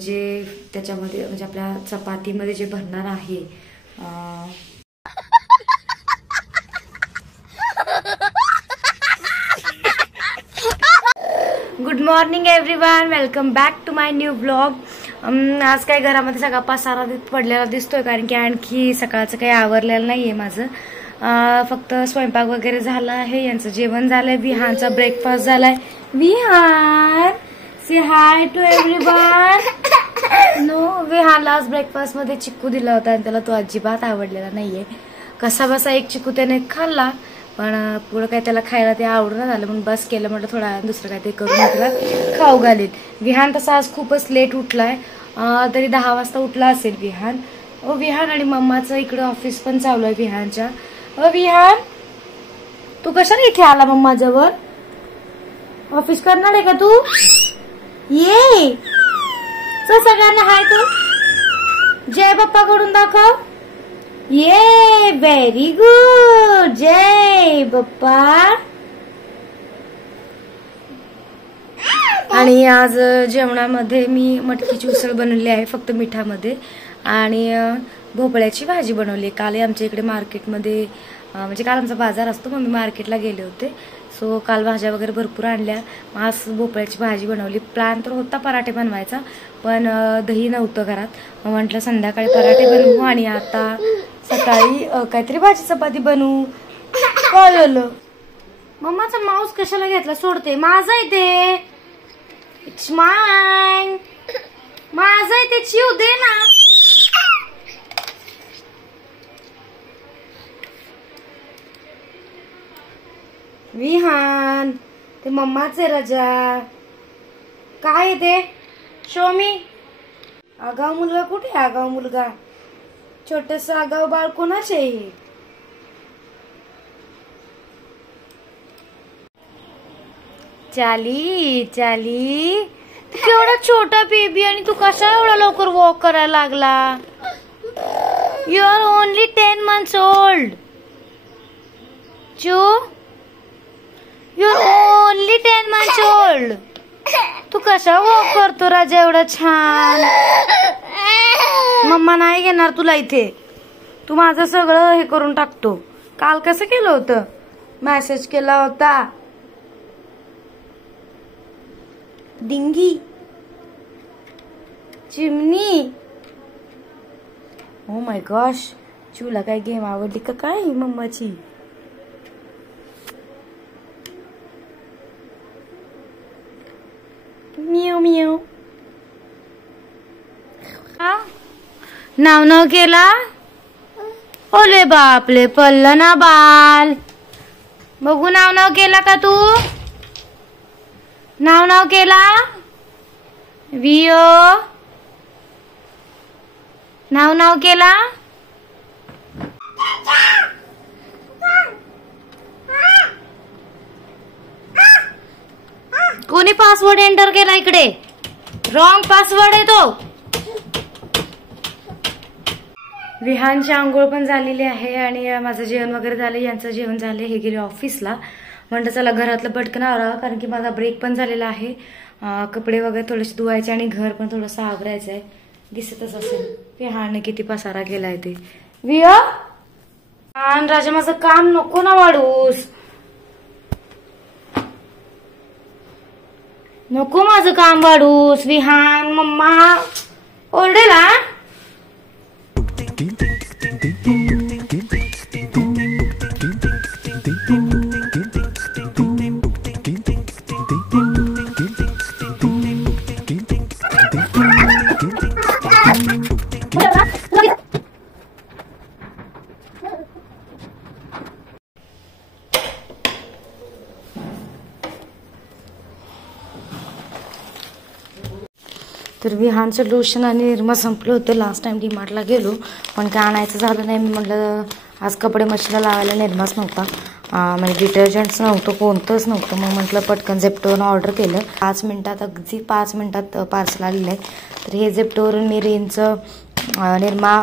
जे त्याच्यामध्ये म्हणजे आपल्या चपातीमध्ये जे भरणार आहे good morning everyone, welcome back to my new blog. आज काही घरामध्ये सगळा पसारा पडलेला दिसतोय कारण की आणखी सकाळचं काही आवरलेलं नाहीये माझं. फक्त स्वयंपाक वगैरे झाला आहे, यांचं जेवण झालंय, विहानचा ब्रेकफास्ट झालाय. विहान से हाय टू एव्हरीवन. नो, विहानला आज ब्रेकफास्ट मध्ये चिक्कू दिला होता आणि त्याला तो अजिबात आवडलेला नाहीये. कसा बसा एक चिक्कू त्याने खाल्ला, पण पुढं काय त्याला खायला ते आवडून झालं म्हणून बस केलं. म्हटलं थोडा दुसरं काय ते करून त्याला खाऊ घालेल. विहान तसा आज खूपच लेट उठलाय, तरी 10 वाजता उठला असेल विहान. विहान आणि मम्माचं इकडे ऑफिस पण चालू आहे विहानच्या. विहान, तू कशाला इथे आला मम्मा जवळ? ऑफिस करणार आहे का तू? ये सगळ्यांना हाय तू जय बाप्पा कडून दाखव. ये व्हेरी गुड, जय बाप्पा. आणि आज जेवणामध्ये मी मटकीची उसळ बनवली आहे फक्त मिठामध्ये, आणि भोपळ्याची भाजी बनवली. काल आमच्या इकडे मार्केटमध्ये म्हणजे काल आमचा बाजार असतो, मग मी मार्केटला गेले होते. सो काल भाज्या वगैरे भरपूर आणल्या. आज भोपळ्याची भाजी बनवली. प्लॅन तर होता पराठे बनवायचा, पण दही नव्हतं घरात, मग म्हटलं संध्याकाळी पराठे बनवू आणि आता सकाळी काहीतरी भाजी चपाती बनवू. काय झालं? मम्माचा माऊस कशाला घेतला? सोडते. माझा इथे, इट्स माइन, माझा इथे, चिव दे ना. विहान, ते मम्माचे रजा. काय ते? Show me. आगाव मुलगा कुठे? आगाव मुलगा, छोटस आगाव बाळ कोणाचे आहे? चाली चाली, केवढा छोटा बेबी आणि तू कशा एवढा लवकर वॉक करायला लागला? You are only 10 months old. चू, you are only 10 months old. तू कशा वॉक करतो राजा एवढा छान? मम्मा नाही घेणार तुला इथे, तू माझं सगळं हे करून टाकतो. काल कसं केलं होतं? मेसेज केला होता. डिंगी, चिमणी. ओ माय गॉश, चिवला काय गेम आवडली का काय मम्माची? मियाव मियाव. नाव नाव केला? ओले बापले, पल्ल ना बाल. बघू, नाव नाव केला का तू? नाव नाव केला? वियो, नाव नाव केला? कोणी पासवर्ड एंटर केला इकडे? रॉंग पासवर्ड आहे तो. विहानची आंघोळ पण झालेली आहे आणि माझं जेवण वगैरे झालं, यांचं जेवण झालं. हे गेले ऑफिसला. म्हणलं चला घरातलं पटकन आवरावं कारण की माझा ब्रेक पण झालेला आहे. कपडे वगैरे थोडेसे धुवायचे आणि घर पण थोडंसं आवरायचं आहे. दिसतच असेल विहानने किती पसारा केलाय ते. विहान राजा, माझं काम नको ना वाढूस. नको माझं काम वाढूस विहान. मम्मा ओरडेल. तर विहानचं लोशन आणि निरमा संपलं होतं. लास्ट टाइम डीमार्टला गेलो पण काय आणायचं झालं नाही. मी म्हटलं आज कपडे मशीनला लावायला निरमाच नव्हता, म्हणजे डिटर्जंट्स नव्हतं, कोणतंच नव्हतं. मग म्हटलं पटकन झेप्टोवरून ऑर्डर केलं. 5 मिनिटात, अगदी 5 मिनिटात पार्सल आलेलं आहे. तर हे झेप्टोवरून मी रेनचं निरमा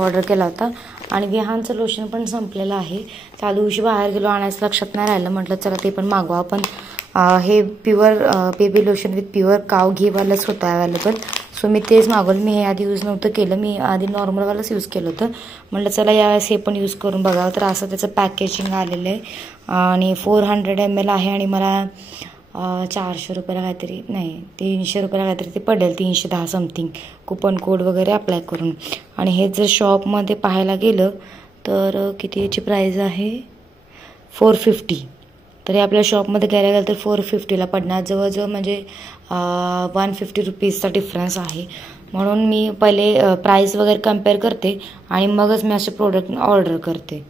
ऑर्डर केला होता. आणि विहानचं लोशन पण संपलेलं आहे. त्या दिवशी बाहेर गेलो, आणायचं लक्षात नाही राहिलं. म्हटलं चला ते पण मागवा. पण हे pure baby lotion with pure काव घीवालंच होतं अवेलेबल. सो मी तेच मागवलं. मी हे आधी यूज नव्हतं केलं, मी आधी नॉर्मलवालंच यूज केलं होतं. म्हटलं चला यावेळेस हे पण यूज करून बघावं. तर असं त्याचं पॅकेजिंग आलेलं आहे आणि 400 ml आहे आणि मला 400 रुपयाला काहीतरी, नाही 300 रुपयाला काहीतरी ते पडेल, 310 समथिंग, कुपन कोड वगैरे अप्लाय करून. आणि हे जर शॉपमध्ये पाहायला गेलं तर किती याची प्राईज आहे, 450. तर हे आपल्या शॉपमध्ये घ्यायला गेलं तर 450ला पडणार, जवळजवळ म्हणजे 150 रुपीजचा डिफरन्स आहे. म्हणून मी पहिले प्राईस वगैरे कम्पेअर करते आणि मगच मी असे प्रोडक्ट ऑर्डर करते.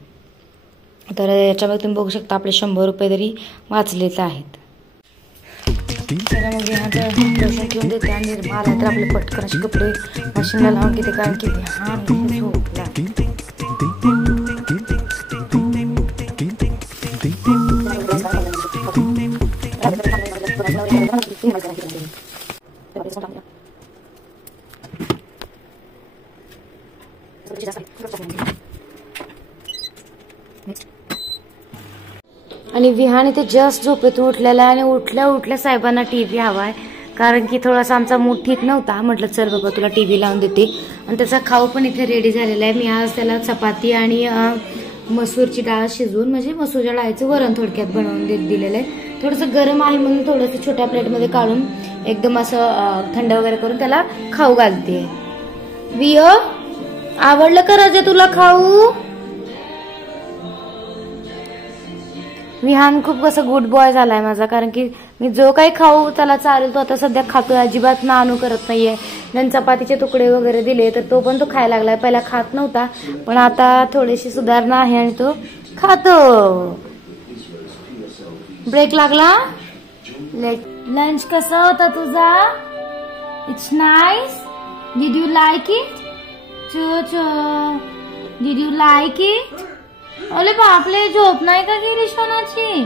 तर याच्यामध्ये तुम्ही बघू शकता आपले 100 रुपये तरी वाचलेले आहेत. तर मग ह्याचं लोशन ठेवून देते आणि मला तर आपले पटकन असे कपडे मशीनला लावून घेते, कारण की लहान झोपला. आणि विहान इथे जस्ट झोपेतून उठलेला आहे आणि उठल्या साहेबांना टीव्ही हवाय, कारण की थोडासा आमचा मूड ठीक नव्हता. म्हटलं चल बाबा तुला टीव्ही लावून देते. आणि त्याचा खाऊ पण इथे रेडी झालेला आहे. मी आज त्याला चपाती आणि मसूरची डाळ शिजवून, म्हणजे मसूरच्या डाळीचं वरण थोडक्यात बनवून दिलेलं आहे. थोडंसं गरम आहे म्हणून थोडंसं छोट्या प्लेटमध्ये काढून एकदम असं थंड वगैरे करून त्याला खाऊ घालते. विय आवडलं का राजा तुला खाऊ? विहान खूप कसं गुड बॉय झालाय माझा, कारण की मी जो काही खाऊ त्याला चालेल तो आता सध्या खातोय, अजिबात नानू करत नाहीये. नंतर चपातीचे तुकडे वगैरे दिले तर तो पण तो खायला लागलाय. पहिला खात नव्हता पण आता थोडीशी सुधारणा आहे आणि तो खातो. ब्रेक लागला. लंच कसा होता तुझा? It's nice. Did you like it? Did you like it? अरे बापले, झोप नाही का गेली सोनाची?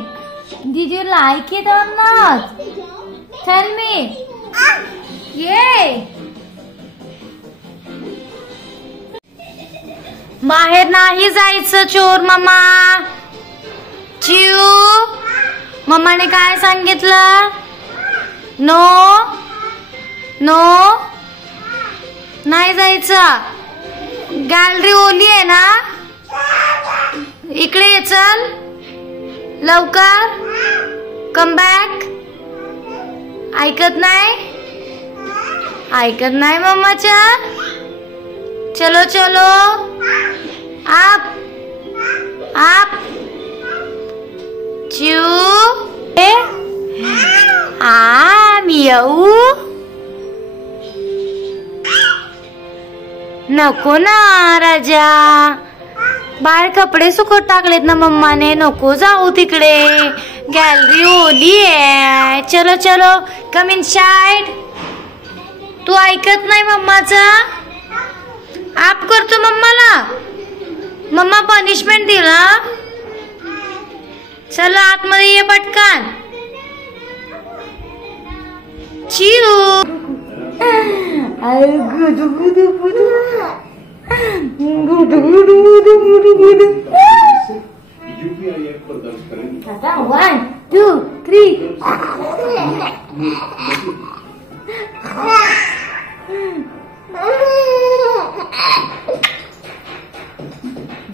Did you like it or not? Tell me. ये बाहेर नाही जायचं चोर मम्मा. चिऊ मम्माने काय सांगितलं? नो नो नाही जायचं. गॅलरी ओली आहे ना, इकडे ये चल लवकर. Come back. ऐकत नाही मम्माच्या. चलो चलो आप आप चिऊ. मी येऊ नको ना राजा, बाहेर कपडे सुकत टाकलेत ना मम्माने, नको जाऊ तिकडे, गॅलरी ओली आहे. चलो चलो कम इन साइड. तू ऐकत नाही मम्माचा. आप करतो मम्माला, मम्मा पनिशमेंट दिला. चलो आतमध्ये ये पटकन. चिऊ आता 1 2 3.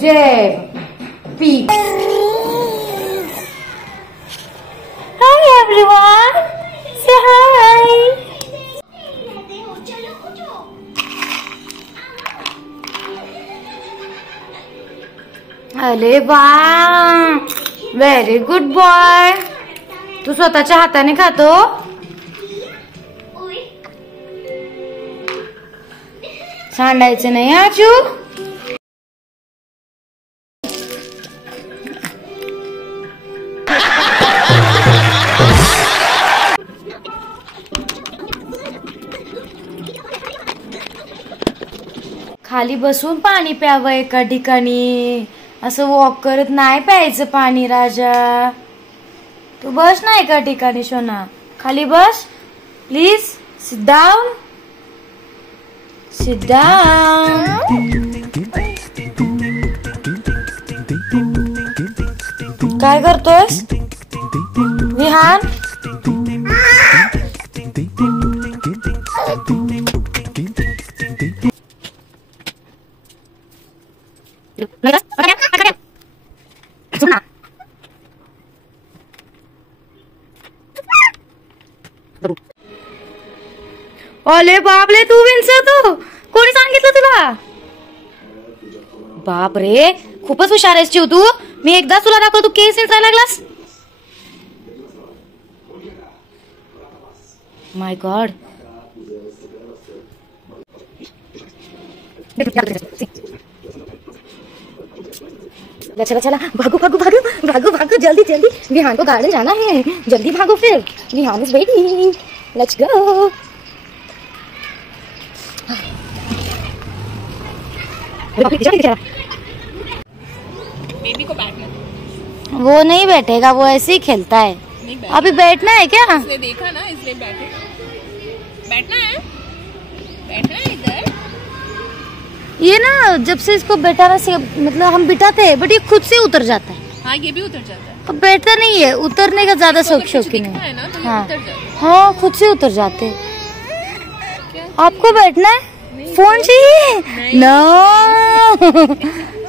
जय P. Hi everyone, say hi. अरे वा, व्हेरी गुड बॉय. तू स्वतःच्या हाताने खातो. सांडायचं नाही आजू. खाली बसून पाणी प्यावं एका ठिकाणी, असं वॉक करत नाही प्यायचं पाणी. राजा तू बस ना एका ठिकाणी. सोना खाली बस please. Sit down, sit down. काय करतोयस विहान? अरे बापले, तू विंचर तू, कोणी सांगितलं तुला? बाप रे, खूपच हुशार आहेस चिव तू. मी एकदा तुला दाखव, तू केस विंचायला लागलास. माय गॉड. चला चला, भागो भागो भागो भागो भागो, जल्दी जल्दी, विहान को गार्डन जाना है, जल्दी भागो फिर. Vihan is waiting, let's go. Baby को बैठना, वो नहीं बैठेगा, वो ऐसे ही खेलता है. अभी बैठना है क्या? इसने देखा ना, इसलिए बैठेगा. बैठना है, बैठना है इधर. ये ना जब से इसको बैठाना से, मतलब हम बिठाते हैं बट ये खुद से उतर जाता है. हाँ, ये भी उतर जाता है. अब बैठता नहीं है, उतरने का ज्यादा शौकीन है. हाँ हाँ, खुद से उतर जाते हैं. आपको बैठना है? फोन चाहिए? नो,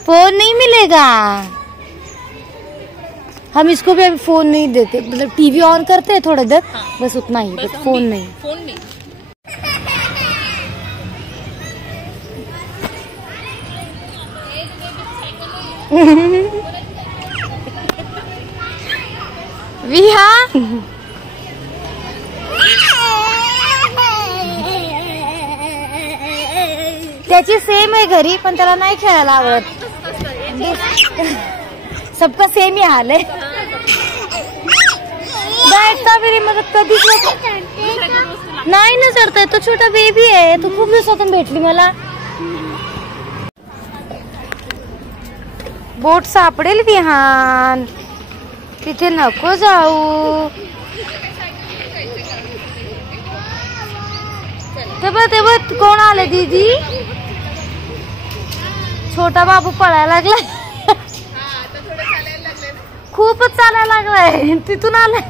फोन नहीं मिलेगा. हम इसको भी अभी फोन नहीं देते, मतलब टीवी ऑन करते हैं थोड़ी देर. हाँ, बस उतना ही, बस फोन नहीं. फोन नहीं. विहान, त्याची सेम आहे घरी, पण त्याला नाही खेळायला आवडत. सबका सेम ही हाल है. बैठता मेरी मदद कधीच नाही ना चढताय. तो छोटा बेबी आहे, तो खूप दिवसातून भेटली मला. बोट सापडेल विहान, तिथे नको जाऊ. ते बघ कोण आले दीदी. छोटा बाबू पळायला लागला. खूपच चालायला लागलाय, तिथून आलाय.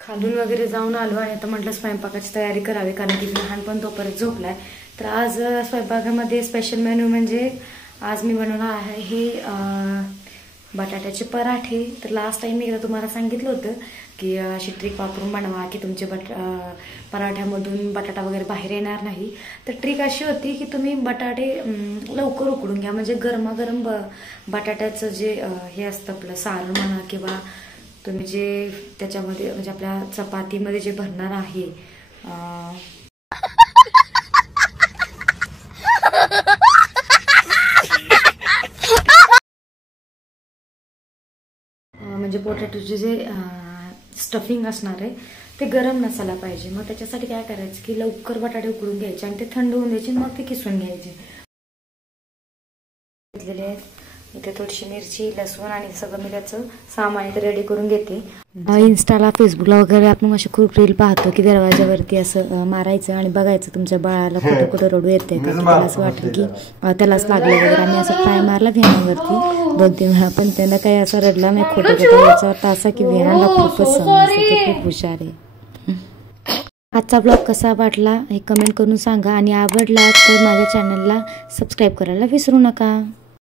खालून वगैरे जाऊन आलो आणि आता म्हटलं स्वयंपाकाची तयारी करावी, कारण की विहान पण तो परत झोपलाय. तर आज स्वयंपाकामध्ये स्पेशल मेनू म्हणजे आज मी बनवणार आहे हे बटाट्याचे पराठे. तर लास्ट टाइम मी एकदा तुम्हाला सांगितलं होतं की अशी ट्रिक वापरून बनवा की तुमचे पराठ्यामधून बटाटा वगैरे बाहेर येणार नाही. तर ट्रिक अशी होती की तुम्ही बटाटे लवकर उकडून घ्या, म्हणजे गरमागरम बटाट्याचं जे हे असतं आपलं सारण म्हणा, किंवा तुम्ही जे त्याच्यामध्ये म्हणजे आपल्या चपातीमध्ये जे भरणार आहे म्हणजे पोटॅटोचे जे स्टफिंग असणार आहे ते गरम नसायला पाहिजे. मग त्याच्यासाठी काय करायचं की लवकर बटाटे उकडून घ्यायचे आणि ते थंड होऊन द्यायचे, मग ते किसून घ्यायचे. घेतलेले आहेत इथे थोडीशी मिरची, लसूण आणि सगळं मी त्याचं सामान इथे रेडी करून घेते. इंस्टाला, फेसबुकला वगैरे आपण असे खूप रील पाहतो की दरवाजावरती असं मारायचं आणि बघायचं तुमच्या बाळाला कुठं कुठं रडू येते का, त्याला असं वाटलं की त्यालाच लागलं वगैरे. आम्ही असं ट्राय मारला विहानावरती 2-3 वेळा, पण त्यांना काही असं रडला नाही. खोटं खोटं याचा अर्थ असा की विहानाला खूपच समजतं, तो खूप हुशार आहे. आजचा ब्लॉग कसा वाटला हे कमेंट करून सांगा, आणि आवडला तर माझ्या चॅनलला सबस्क्राईब करायला विसरू नका.